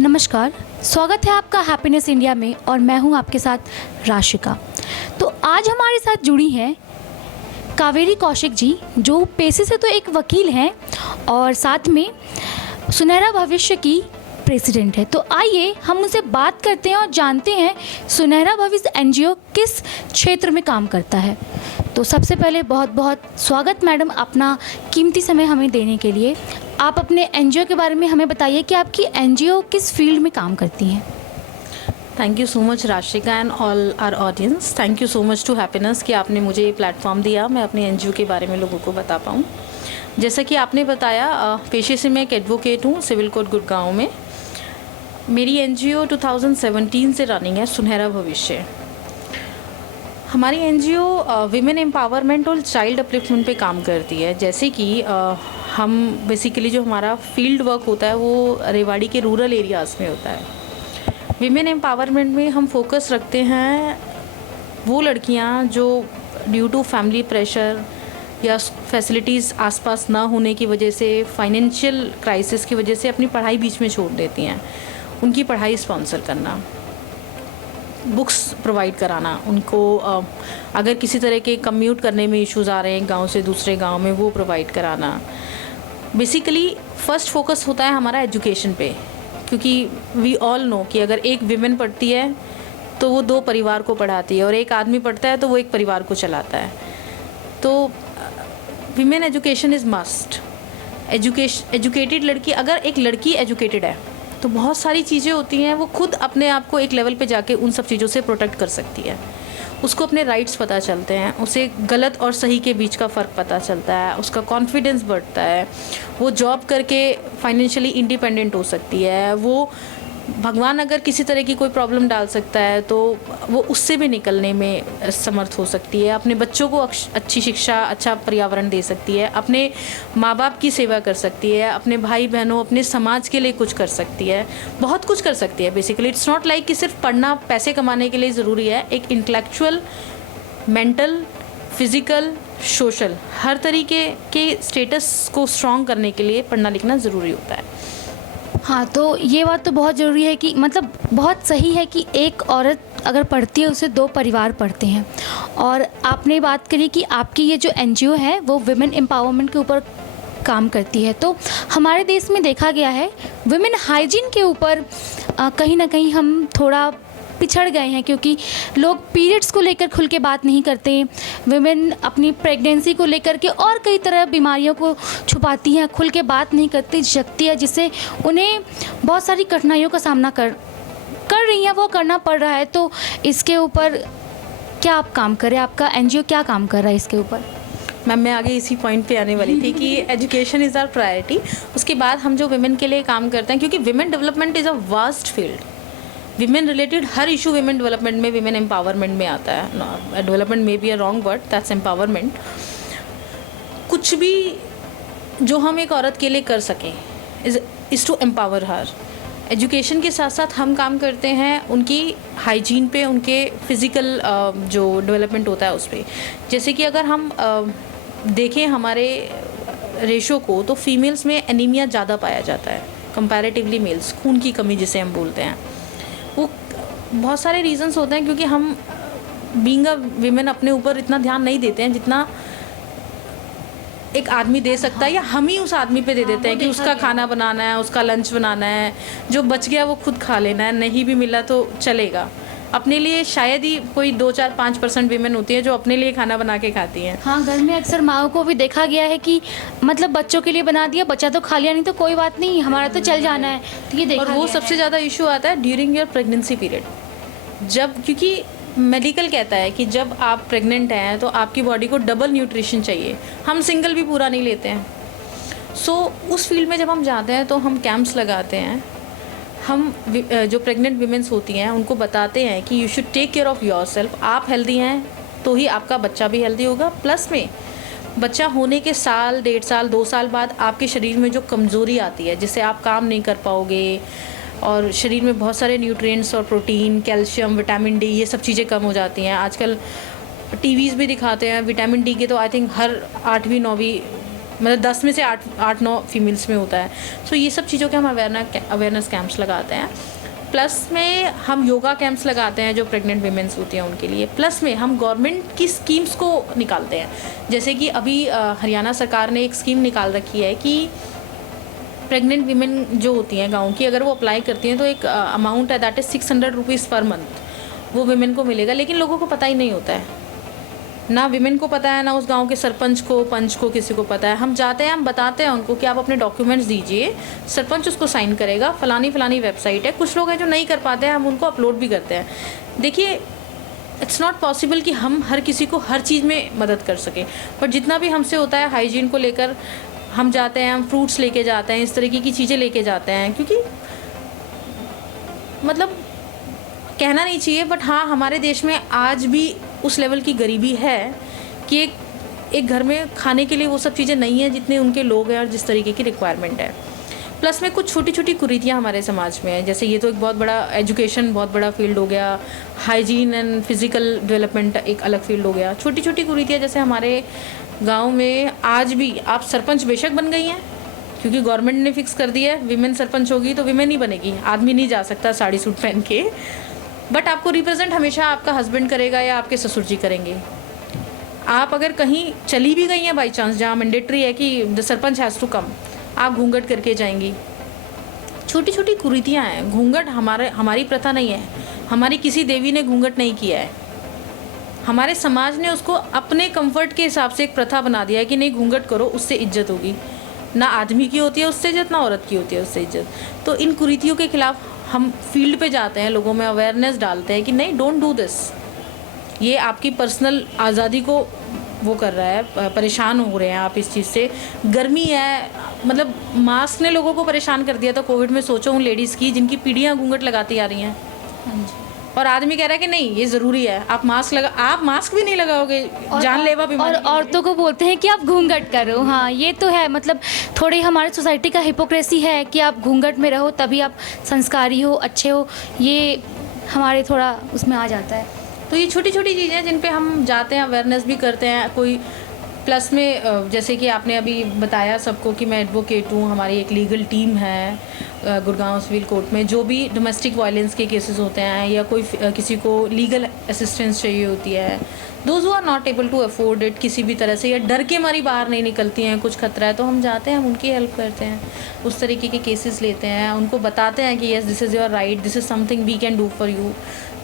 नमस्कार, स्वागत है आपका हैप्पीनेस इंडिया में और मैं हूं आपके साथ राशिका। तो आज हमारे साथ जुड़ी हैं कावेरी कौशिक जी, जो पेशे से तो एक वकील हैं और साथ में सुनहरा भविष्य की प्रेसिडेंट है। तो आइए हम उनसे बात करते हैं और जानते हैं सुनहरा भविष्य एनजीओ किस क्षेत्र में काम करता है। तो सबसे पहले बहुत बहुत स्वागत मैडम, अपना कीमती समय हमें देने के लिए। आप अपने एनजीओ के बारे में हमें बताइए कि आपकी एनजीओ किस फील्ड में काम करती हैं। Thank you so much Rashika and all our audience. Thank you so much to happiness कि आपने मुझे ये प्लेटफॉर्म दिया, मैं अपने एनजीओ के बारे में लोगों को बता पाऊँ। जैसा कि आपने बताया, पेशे से मैं एक एडवोकेट हूँ सिविल कोर्ट गुड़गांव में। मेरी एनजीओ 2017 से रनिंग है, सुनहरा भविष्य। हमारी एनजीओ विमेन एम्पावरमेंट और चाइल्ड अपलिफ्टमेंट पे काम करती है। जैसे कि हम बेसिकली जो हमारा फील्ड वर्क होता है वो रेवाड़ी के रूरल एरियाज़ में होता है। विमेन एम्पावरमेंट में हम फोकस रखते हैं वो लड़कियां जो ड्यू टू फैमिली प्रेशर या फैसिलिटीज़ आसपास ना होने की वजह से, फाइनेंशियल क्राइसिस की वजह से अपनी पढ़ाई बीच में छोड़ देती हैं। उनकी पढ़ाई स्पॉन्सर करना, बुक्स प्रोवाइड कराना, उनको अगर किसी तरह के कम्यूट करने में इश्यूज़ आ रहे हैं गांव से दूसरे गांव में, वो प्रोवाइड कराना। बेसिकली फर्स्ट फोकस होता है हमारा एजुकेशन पे, क्योंकि वी ऑल नो कि अगर एक विमेन पढ़ती है तो वो 2 परिवार को पढ़ाती है और एक आदमी पढ़ता है तो वो एक परिवार को चलाता है। तो women education is must. Educated लड़की, अगर एक लड़की एजुकेटेड है तो बहुत सारी चीज़ें होती हैं, वो खुद अपने आप को एक लेवल पे जाके उन सब चीज़ों से प्रोटेक्ट कर सकती है। उसको अपने राइट्स पता चलते हैं, उसे गलत और सही के बीच का फ़र्क पता चलता है, उसका कॉन्फिडेंस बढ़ता है, वो जॉब करके फाइनेंशियली इंडिपेंडेंट हो सकती है। वो भगवान अगर किसी तरह की कोई प्रॉब्लम डाल सकता है तो वो उससे भी निकलने में समर्थ हो सकती है। अपने बच्चों को अच्छी शिक्षा, अच्छा पर्यावरण दे सकती है, अपने माँ बाप की सेवा कर सकती है, अपने भाई बहनों, अपने समाज के लिए कुछ कर सकती है, बहुत कुछ कर सकती है। बेसिकली इट्स नॉट लाइक कि सिर्फ पढ़ना पैसे कमाने के लिए ज़रूरी है। एक इंटेलेक्चुअल, मेंटल, फिज़िकल, सोशल, हर तरीके के स्टेटस को स्ट्रॉन्ग करने के लिए पढ़ना लिखना ज़रूरी होता है। हाँ, तो ये बात तो बहुत ज़रूरी है कि मतलब बहुत सही है कि एक औरत अगर पढ़ती है उसे 2 परिवार पढ़ते हैं। और आपने बात करी कि आपकी ये जो एनजीओ है वो विमेन एम्पावरमेंट के ऊपर काम करती है। तो हमारे देश में देखा गया है विमेन हाइजीन के ऊपर कहीं ना कहीं हम थोड़ा पिछड़ गए हैं, क्योंकि लोग पीरियड्स को लेकर खुल के बात नहीं करते। विमेन अपनी प्रेगनेंसी को लेकर के और कई तरह बीमारियों को छुपाती हैं, खुल के बात नहीं करती, झिझकती है, जिससे उन्हें बहुत सारी कठिनाइयों का सामना कर रही हैं, वो करना पड़ रहा है। तो इसके ऊपर क्या आप काम करें, आपका एनजीओ क्या काम कर रहा है इसके ऊपर? मैम, मैं आगे इसी पॉइंट पे आने वाली थी कि एजुकेशन इज़ आवर प्रायोरिटी। उसके बाद हम जो विमेन के लिए काम करते हैं, क्योंकि women development is a vast field. Women related her issue women development में, विमेन एम्पावरमेंट में आता है। डेवलपमेंट में be a wrong word, that's empowerment. कुछ भी जो हम एक औरत के लिए कर सकें is to empower her. Education के साथ साथ हम काम करते हैं उनकी हाइजीन पे, उनके फिज़िकल जो डेवलपमेंट होता है उस पर। जैसे कि अगर हम देखें हमारे रेशो को, तो फीमेल्स में एनीमिया ज़्यादा पाया जाता है कंपैरेटिवली मेल्स, खून की कमी जिसे हम बोलते हैं। वो बहुत सारे रीजंस होते हैं, क्योंकि हम बीइंग अ विमेन अपने ऊपर इतना ध्यान नहीं देते हैं जितना एक आदमी दे सकता है, या हम ही उस आदमी पे दे देते हैं कि उसका खाना बनाना है, उसका लंच बनाना है, जो बच गया वो खुद खा लेना है, नहीं भी मिला तो चलेगा। अपने लिए शायद ही कोई 2-4-5% विमेन होती है जो अपने लिए खाना बना के खाती हैं। हाँ, घर में अक्सर माओ को भी देखा गया है कि मतलब बच्चों के लिए बना दिया, बच्चा तो खा लिया, नहीं तो कोई बात नहीं, हमारा तो चल जाना है। तो ये देखा और वो सबसे ज़्यादा इशू आता है ड्यूरिंग योर प्रेगनेंसी पीरियड। जब, क्योंकि मेडिकल कहता है कि जब आप प्रेग्नेंट हैं तो आपकी बॉडी को डबल न्यूट्रिशन चाहिए, हम सिंगल भी पूरा नहीं लेते हैं। सो उस फील्ड में जब हम जाते हैं तो हम कैंप्स लगाते हैं। हम जो प्रेग्नेंट वीमेंस होती हैं उनको बताते हैं कि you should take care of your self. आप हेल्दी हैं तो ही आपका बच्चा भी हेल्दी होगा। प्लस में बच्चा होने के साल, 1.5 साल, 2 साल बाद आपके शरीर में जो कमज़ोरी आती है, जिससे आप काम नहीं कर पाओगे और शरीर में बहुत सारे न्यूट्रिएंट्स और प्रोटीन, कैल्शियम, विटामिन डी, ये सब चीज़ें कम हो जाती हैं। आजकल टीवीज़ भी दिखाते हैं विटामिन डी के, तो आई थिंक हर 8वीं 9वीं मतलब 10 में से 8-9 फीमेल्स में होता है। सो ये सब चीज़ों के हम अवेयरनेस कैंप्स लगाते हैं। प्लस में हम योगा कैंप्स लगाते हैं जो प्रेग्नेंट वीमेंस होती हैं उनके लिए। प्लस में हम गवर्नमेंट की स्कीम्स को निकालते हैं, जैसे कि अभी हरियाणा सरकार ने एक स्कीम निकाल रखी है कि प्रेग्नेंट वीमेन जो होती हैं गाँव की, अगर वो अप्लाई करती हैं तो एक अमाउंट है that is 600 rupees per month वो वीमेन को मिलेगा। लेकिन लोगों को पता ही नहीं होता है, ना विमेन को पता है, ना उस गांव के सरपंच को, पंच को, किसी को पता है। हम जाते हैं, हम बताते हैं उनको कि आप अपने डॉक्यूमेंट्स दीजिए, सरपंच उसको साइन करेगा, फलानी वेबसाइट है। कुछ लोग हैं जो नहीं कर पाते हैं, हम उनको अपलोड भी करते हैं। देखिए, इट्स नॉट पॉसिबल कि हम हर किसी को हर चीज़ में मदद कर सकें, बट जितना भी हमसे होता है हाइजीन को लेकर हम जाते हैं, हम फ्रूट्स लेके जाते हैं, इस तरीके की चीज़ें लेके जाते हैं। क्योंकि मतलब कहना नहीं चाहिए, बट हाँ, हमारे देश में आज भी उस लेवल की गरीबी है कि एक घर में खाने के लिए वो सब चीज़ें नहीं है जितने उनके लोग हैं और जिस तरीके की रिक्वायरमेंट है। प्लस में कुछ छोटी छोटी कुरीतियाँ हमारे समाज में हैं, जैसे ये तो एक बहुत बड़ा एजुकेशन बहुत बड़ा फील्ड हो गया, हाइजीन एंड फिज़िकल डेवलपमेंट एक अलग फील्ड हो गया। छोटी छोटी कुरीतियाँ जैसे हमारे गाँव में आज भी आप सरपंच बेशक बन गई हैं क्योंकि गवर्नमेंट ने फिक्स कर दिया है विमेन सरपंच होगी तो विमेन ही बनेगी, आदमी नहीं जा सकता साड़ी सूट पहन के, बट आपको रिप्रेजेंट हमेशा आपका हस्बैंड करेगा या आपके ससुर जी करेंगे। आप अगर कहीं चली भी गई हैं बाई चांस जहाँ मैंडेटरी है कि the sarpanch has to come, आप घूंघट करके जाएंगी। छोटी छोटी कुरीतियाँ हैं। घूंघट हमारी प्रथा नहीं है, हमारी किसी देवी ने घूंघट नहीं किया है, हमारे समाज ने उसको अपने कंफर्ट के हिसाब से एक प्रथा बना दिया है कि नहीं घूंघट करो, उससे इज्जत होगी। ना आदमी की होती है उससे इज्जत, ना औरत की होती है उससे इज्जत। तो इन कुरीतियों के खिलाफ हम फील्ड पे जाते हैं, लोगों में अवेयरनेस डालते हैं कि नहीं, डोंट डू दिस। ये आपकी पर्सनल आज़ादी को वो कर रहा है, परेशान हो रहे हैं आप इस चीज़ से। गर्मी है, मतलब मास्क ने लोगों को परेशान कर दिया था कोविड में। सोचो उन लेडीज़ की जिनकी पीढ़ियाँ घूंघट लगाती आ रही हैं, और आदमी कह रहा है कि नहीं ये ज़रूरी है, आप मास्क भी नहीं लगाओगे, जानलेवा बीमारी। और औरतों को बोलते हैं कि आप घूंघट करो। हाँ, ये तो है, मतलब थोड़ी हमारी सोसाइटी का हिपोक्रेसी है कि आप घूंघट में रहो तभी आप संस्कारी हो, अच्छे हो, ये हमारे थोड़ा उसमें आ जाता है। तो ये छोटी छोटी चीज़ें हैं जिन पे हम जाते हैं, अवेयरनेस भी करते हैं। कोई प्लस में जैसे कि आपने अभी बताया सबको कि मैं एडवोकेट हूँ, हमारी एक लीगल टीम है गुड़गांव सिविल कोर्ट में। जो भी डोमेस्टिक वायलेंस के केसेस होते हैं या कोई किसी को लीगल असिस्टेंस चाहिए होती है, those who are not able to afford it किसी भी तरह से, या डर के मारी बाहर नहीं निकलती हैं, कुछ खतरा है, तो हम जाते हैं, हम उनकी हेल्प करते हैं, उस तरीके के केसेस लेते हैं, उनको बताते हैं कि yes this is your right, this is something we can do for you.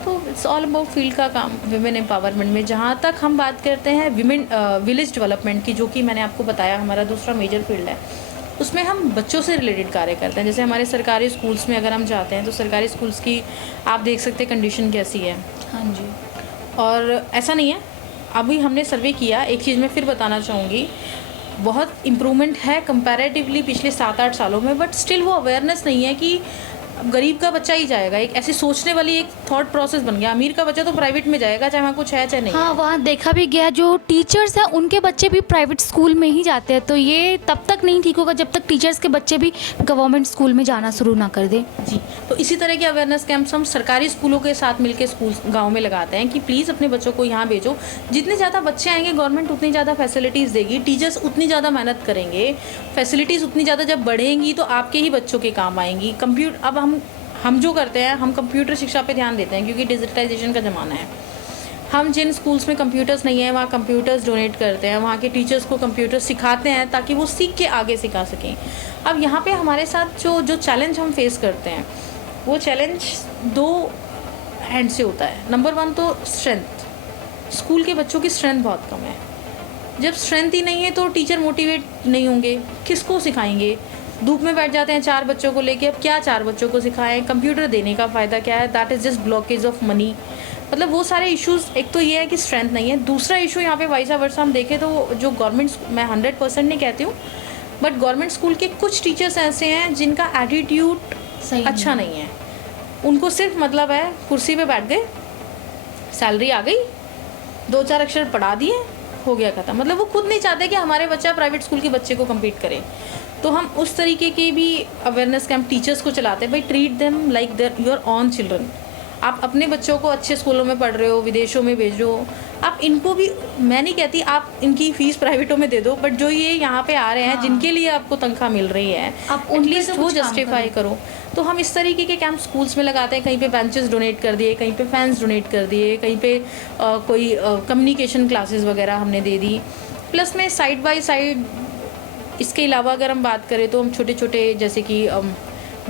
तो इट्स ऑल अबाउट फील्ड का काम विमेन एम्पावरमेंट में। जहाँ तक हम बात करते हैं विमेन विलेज डेवलपमेंट की, जो कि मैंने आपको बताया हमारा दूसरा मेजर फील्ड है, उसमें हम बच्चों से रिलेटेड कार्य करते हैं। जैसे हमारे सरकारी स्कूल्स में अगर हम जाते हैं तो सरकारी स्कूल्स की आप देख सकते हैं कंडीशन कैसी है। हाँ जी। और ऐसा नहीं है, अभी हमने सर्वे किया, एक चीज़ मैं फिर बताना चाहूँगी, बहुत इम्प्रूवमेंट है कंपैरेटिवली पिछले 7-8 सालों में, बट स्टिल वो अवेयरनेस नहीं है कि गरीब का बच्चा ही जाएगा। एक ऐसी सोचने वाली एक थॉट प्रोसेस बन गया, अमीर का बच्चा तो प्राइवेट में जाएगा चाहे वहाँ कुछ है चाहे नहीं। हाँ, वहाँ देखा भी गया, जो टीचर्स हैं उनके बच्चे भी प्राइवेट स्कूल में ही जाते हैं। तो ये तब तक नहीं ठीक होगा जब तक टीचर्स के बच्चे भी गवर्नमेंट स्कूल में जाना शुरू ना कर दें। जी, तो इसी तरह के अवेयरनेस कैंप्स हम सरकारी स्कूलों के साथ मिलकर स्कूल गाँव में लगाते हैं कि प्लीज़ अपने बच्चों को यहाँ भेजो। जितने ज़्यादा बच्चे आएंगे गवर्नमेंट उतनी ज़्यादा फैसिलिटीज़ देगी, टीचर्स उतनी ज़्यादा मेहनत करेंगे, फैसिलिटीज़ उतनी ज़्यादा जब बढ़ेंगी तो आपके ही बच्चों के काम आएंगी। अब हम जो करते हैं, हम कंप्यूटर शिक्षा पे ध्यान देते हैं क्योंकि डिजिटलाइजेशन का ज़माना है। हम जिन स्कूल्स में कंप्यूटर्स नहीं है वहाँ कंप्यूटर्स डोनेट करते हैं, वहाँ के टीचर्स को कंप्यूटर सिखाते हैं ताकि वो सीख के आगे सिखा सकें। अब यहाँ पे हमारे साथ जो चैलेंज हम फेस करते हैं, वो चैलेंज 2 हैंड से होता है। नंबर 1 तो स्ट्रेंथ, स्कूल के बच्चों की स्ट्रेंथ बहुत कम है। जब स्ट्रेंथ ही नहीं है तो टीचर मोटिवेट नहीं होंगे, किसको सिखाएंगे? धूप में बैठ जाते हैं 4 बच्चों को लेके, अब क्या 4 बच्चों को सिखाएं? कंप्यूटर देने का फ़ायदा क्या है? That is just blockage of money. मतलब वो सारे इश्यूज़, एक तो ये है कि स्ट्रेंथ नहीं है, दूसरा इशू यहाँ पे वाइसा वर्सा हम देखें तो जो गवर्नमेंट, मैं 100% नहीं कहती हूँ, बट गवर्नमेंट स्कूल के कुछ टीचर्स ऐसे हैं जिनका एटीट्यूड अच्छा नहीं है। उनको सिर्फ मतलब है कुर्सी पे बैठ गए, सैलरी आ गई, 2-4 अक्षर पढ़ा दिए, हो गया खत्म। मतलब वो खुद नहीं चाहते कि हमारे बच्चा प्राइवेट स्कूल के बच्चे को कम्पीट करे। तो हम उस तरीके के भी अवेयरनेस कैंप टीचर्स को चलाते हैं, भाई treat them like they're your own children. आप अपने बच्चों को अच्छे स्कूलों में पढ़ रहे हो, विदेशों में भेजो, आप इनको भी, मैं नहीं कहती आप इनकी फ़ीस प्राइवेटों में दे दो, बट जो ये यहाँ पे आ रहे हैं, जिनके लिए आपको तनख्वाह मिल रही है, आप एटलीस्ट वो जस्टिफाई करो। तो हम इस तरीके के कैंप स्कूल्स में लगाते हैं, कहीं पे बेंचेस डोनेट कर दिए, कहीं पे फैंस डोनेट कर दिए, कहीं पे कोई कम्युनिकेशन क्लासेस वगैरह हमने दे दी। प्लस में साइड बाय साइड इसके अलावा अगर हम बात करें तो हम छोटे छोटे, जैसे कि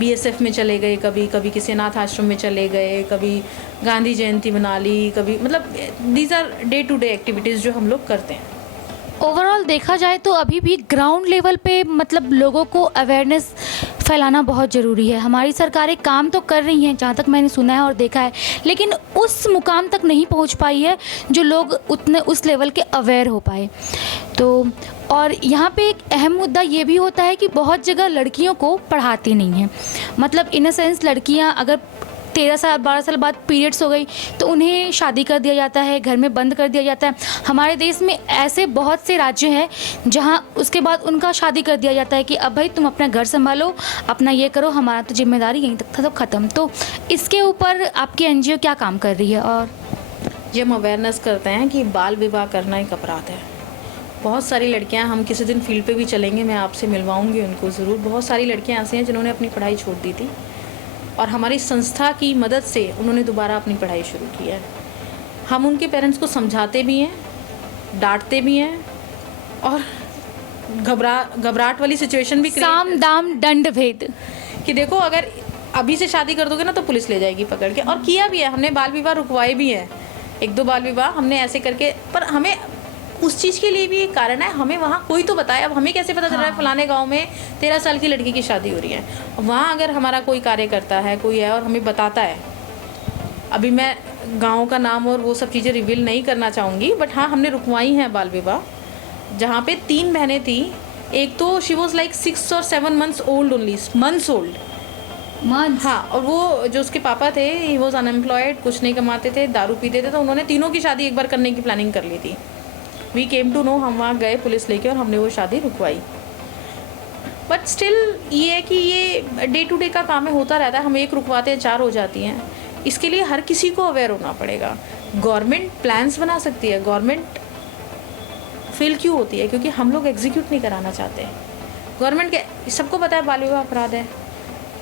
BSF में चले गए, कभी कभी किसी अनाथ आश्रम में चले गए, कभी गांधी जयंती मना ली, कभी, मतलब these are day to day activities जो हम लोग करते हैं। ओवरऑल देखा जाए तो अभी भी ग्राउंड लेवल पे मतलब लोगों को अवेयरनेस फैलाना बहुत ज़रूरी है। हमारी सरकारें काम तो कर रही हैं, जहाँ तक मैंने सुना है और देखा है, लेकिन उस मुकाम तक नहीं पहुँच पाई है जो लोग उतने उस लेवल के अवेयर हो पाए। तो और यहाँ पे एक अहम मुद्दा ये भी होता है कि बहुत जगह लड़कियों को पढ़ाती नहीं हैं। मतलब इन अ सेंस लड़कियाँ अगर 13 साल 12 साल बाद पीरियड्स हो गई तो उन्हें शादी कर दिया जाता है, घर में बंद कर दिया जाता है। हमारे देश में ऐसे बहुत से राज्य हैं जहाँ उसके बाद उनका शादी कर दिया जाता है कि अब भाई तुम अपना घर संभालो, अपना ये करो, हमारा तो जिम्मेदारी यहीं तक था, तो ख़त्म। तो इसके ऊपर आपकी NGO क्या काम कर रही है? और ये हम अवेयरनेस करते हैं कि बाल विवाह करना एक अपराध है। बहुत सारी लड़कियां, हम किसी दिन फील्ड पे भी चलेंगे, मैं आपसे मिलवाऊंगी उनको ज़रूर। बहुत सारी लड़कियां ऐसी हैं जिन्होंने अपनी पढ़ाई छोड़ दी थी और हमारी संस्था की मदद से उन्होंने दोबारा अपनी पढ़ाई शुरू की है। हम उनके पेरेंट्स को समझाते भी हैं, डांटते भी हैं और घबराहट वाली सिचुएशन भी साम दाम दंड भेद कि देखो अगर अभी से शादी कर दोगे ना तो पुलिस ले जाएगी पकड़ के। और किया भी है, हमने बाल विवाह रुकवाए भी हैं, 1-2 बाल विवाह हमने ऐसे करके। पर हमें उस चीज़ के लिए भी एक कारण है, हमें वहाँ कोई तो बताए। अब हमें कैसे पता चल रहा है फलाने गांव में 13 साल की लड़की की शादी हो रही है? वहाँ अगर हमारा कोई कार्य करता है, कोई है और हमें बताता है, अभी मैं गांव का नाम और वो सब चीज़ें रिवील नहीं करना चाहूँगी, बट हाँ हमने रुकवाई हैं बाल विवाह जहाँ पे 3 बहनें थी। एक तो शी वॉज लाइक 6 और 7 months old only, months old. हाँ, और वो जो उसके पापा थे, ही वॉज अनएम्प्लॉयड, कुछ नहीं कमाते थे, दारू पीते थे, तो उन्होंने तीनों की शादी एक बार करने की प्लानिंग कर ली थी। वी केम टू नो, हम वहाँ गए पुलिस लेके और हमने वो शादी रुकवाई। बट स्टिल ये है कि ये डे टू डे का काम है, होता रहता है। हम एक रुकवाते हैं 4 हो जाती हैं। इसके लिए हर किसी को अवेयर होना पड़ेगा। गवर्नमेंट प्लान्स बना सकती है, गवर्नमेंट फेल क्यों होती है? क्योंकि हम लोग एग्जीक्यूट नहीं कराना चाहते। गवर्नमेंट के सबको पता है बाल विवाह अपराध है।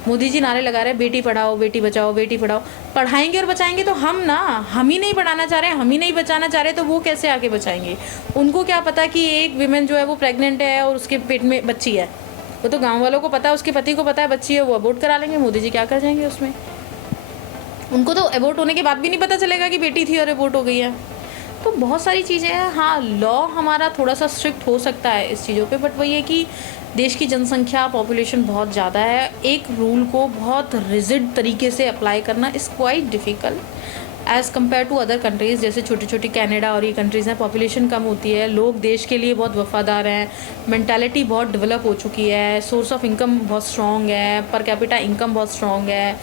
मोदी जी नारे लगा रहे हैं बेटी पढ़ाओ, बेटी बचाओ, बेटी पढ़ाओ। पढ़ाएंगे और बचाएंगे तो हम ही नहीं पढ़ाना चाह रहे हैं, हम ही नहीं बचाना चाह रहे, तो वो कैसे आके बचाएंगे? उनको क्या पता कि एक विमेन जो है वो प्रेग्नेंट है और उसके पेट में बच्ची है? वो तो गांव वालों को पता है, उसके पति को पता है बच्ची है, वो अबॉर्ट करा लेंगे। मोदी जी क्या कर जाएंगे उसमें? उनको तो अबॉर्ट होने के बाद भी नहीं पता चलेगा कि बेटी थी और अबॉर्ट हो गई है। तो बहुत सारी चीज़ें हैं। हाँ, लॉ हमारा थोड़ा सा स्ट्रिक्ट हो सकता है इस चीज़ों पे, बट वही है कि देश की जनसंख्या, पॉपुलेशन बहुत ज़्यादा है। एक रूल को बहुत रिजिड तरीके से अप्लाई करना is quite difficult as compare to other countries, जैसे छोटी छोटी कनाडा और ये कंट्रीज़ हैं। पॉपुलेशन कम होती है, लोग देश के लिए बहुत वफादार हैं, मेंटालिटी बहुत डेवलप हो चुकी है, सोर्स ऑफ इनकम बहुत स्ट्रॉन्ग है, पर कैपिटा इनकम बहुत स्ट्रॉन्ग है,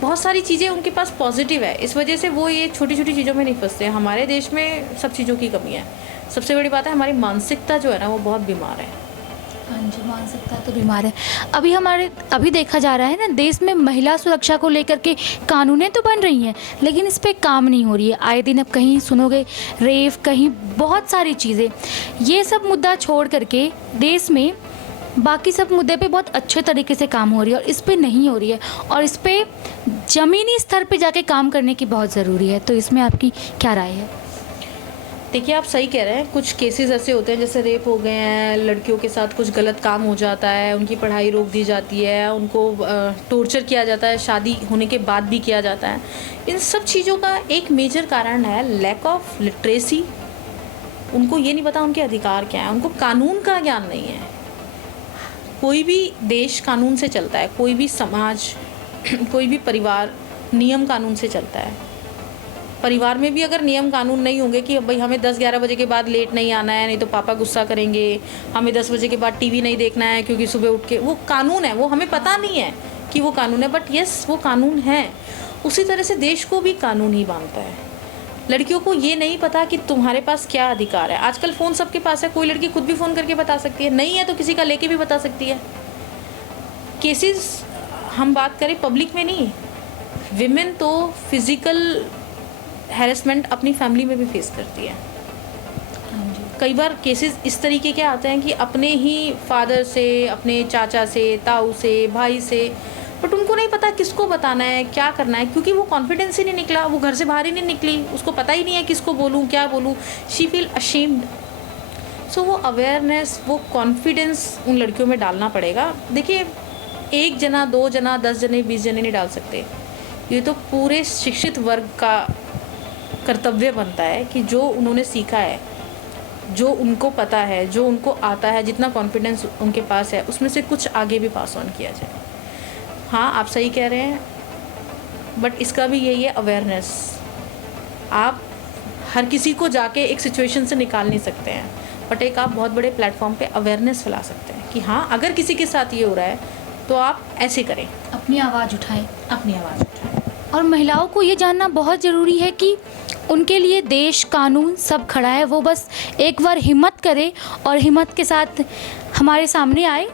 बहुत सारी चीज़ें उनके पास पॉजिटिव है। इस वजह से वो ये छोटी छोटी चीज़ों में नहीं फंसते। हमारे देश में सब चीज़ों की कमी है। सबसे बड़ी बात है हमारी मानसिकता जो है ना वो बहुत बीमार है। हाँ जी, मानसिकता तो बीमार है। अभी देखा जा रहा है ना, देश में महिला सुरक्षा को लेकर के कानूनें तो बन रही हैं, लेकिन इस पे काम नहीं हो रही है। आए दिन अब कहीं सुनोगे रेप, कहीं बहुत सारी चीज़ें। ये सब मुद्दा छोड़ करके देश में बाकी सब मुद्दे पे बहुत अच्छे तरीके से काम हो रही है और इस पे नहीं हो रही है, और इस पे ज़मीनी स्तर पे जाके काम करने की बहुत ज़रूरी है। तो इसमें आपकी क्या राय है? देखिए, आप सही कह रहे हैं। कुछ केसेस ऐसे होते हैं जैसे रेप हो गए हैं, लड़कियों के साथ कुछ गलत काम हो जाता है, उनकी पढ़ाई रोक दी जाती है, उनको टॉर्चर किया जाता है, शादी होने के बाद भी किया जाता है। इन सब चीज़ों का एक मेजर कारण है लैक ऑफ लिटरेसी। उनको ये नहीं पता उनके अधिकार क्या है, उनको कानून का ज्ञान नहीं है। कोई भी देश कानून से चलता है, कोई भी समाज, कोई भी परिवार नियम कानून से चलता है। परिवार में भी अगर नियम कानून नहीं होंगे कि भाई हमें 10-11 बजे के बाद लेट नहीं आना है, नहीं तो पापा गुस्सा करेंगे, हमें 10 बजे के बाद टीवी नहीं देखना है क्योंकि सुबह उठ के, वो कानून है, वो हमें पता नहीं है कि वो कानून है, बट यस वो कानून है। उसी तरह से देश को भी कानून ही बांधता है। लड़कियों को ये नहीं पता कि तुम्हारे पास क्या अधिकार है। आजकल फ़ोन सबके पास है, कोई लड़की खुद भी फ़ोन करके बता सकती है, नहीं है तो किसी का लेके भी बता सकती है। केसेस हम बात करें पब्लिक में नहीं, विमेन तो फिज़िकल हैरेसमेंट अपनी फैमिली में भी फेस करती है। कई बार केसेस इस तरीके के आते हैं कि अपने ही फादर से, अपने चाचा से, ताऊ से, भाई से, बट उनको नहीं पता किसको बताना है, क्या करना है, क्योंकि वो कॉन्फिडेंस ही नहीं निकला, वो घर से बाहर ही नहीं निकली, उसको पता ही नहीं है किसको बोलूँ, क्या बोलूँ, शी फील अशेम्ड। सो वो अवेयरनेस, वो कॉन्फिडेंस उन लड़कियों में डालना पड़ेगा। देखिए, 1 जना, 2 जना, 10 जने, 20 जने नहीं डाल सकते, ये तो पूरे शिक्षित वर्ग का कर्तव्य बनता है कि जो उन्होंने सीखा है, जो उनको पता है, जो उनको आता है, जितना कॉन्फिडेंस उनके पास है, उसमें से कुछ आगे भी पास ऑन किया जाए। हाँ, आप सही कह रहे हैं, बट इसका भी यही है अवेयरनेस। आप हर किसी को जाके एक सिचुएशन से निकाल नहीं सकते हैं, बट एक आप बहुत बड़े प्लेटफॉर्म पे अवेयरनेस फैला सकते हैं कि हाँ, अगर किसी के साथ ये हो रहा है तो आप ऐसे करें, अपनी आवाज़ उठाएं। अपनी आवाज़ उठाएं। और महिलाओं को ये जानना बहुत ज़रूरी है कि उनके लिए देश, कानून सब खड़ा है। वो बस एक बार हिम्मत करे और हिम्मत के साथ हमारे सामने आए।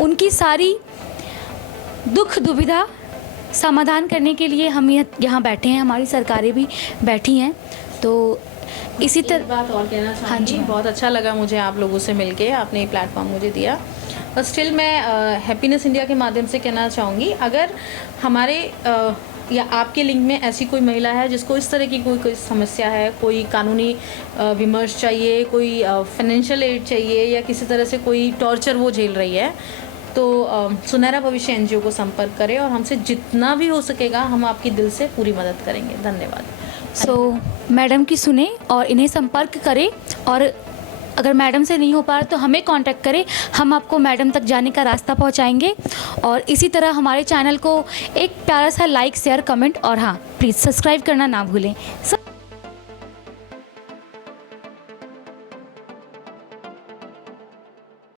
उनकी सारी दुख दुविधा समाधान करने के लिए हम यहाँ बैठे हैं, हमारी सरकारें भी बैठी हैं। तो इसी तरह बात और कहना चाहूँगी। हाँ जी, बहुत अच्छा लगा मुझे आप लोगों से मिलके, आपने ये प्लेटफॉर्म मुझे दिया। और स्टिल मैं हैप्पीनेस इंडिया के माध्यम से कहना चाहूँगी, अगर हमारे या आपके लिंक में ऐसी कोई महिला है जिसको इस तरह की कोई समस्या है, कोई कानूनी विमर्श चाहिए, कोई फाइनेंशियल एड चाहिए, या किसी तरह से कोई टॉर्चर वो झेल रही है, तो सुनहरा भविष्य एनजीओ को संपर्क करें और हमसे जितना भी हो सकेगा हम आपकी दिल से पूरी मदद करेंगे। धन्यवाद। मैडम की सुने और इन्हें संपर्क करें, और अगर मैडम से नहीं हो पा रहा तो हमें कांटेक्ट करें, हम आपको मैडम तक जाने का रास्ता पहुंचाएंगे। और इसी तरह हमारे चैनल को एक प्यारा सा लाइक, शेयर, कमेंट और हाँ, प्लीज़ सब्सक्राइब करना ना भूलें।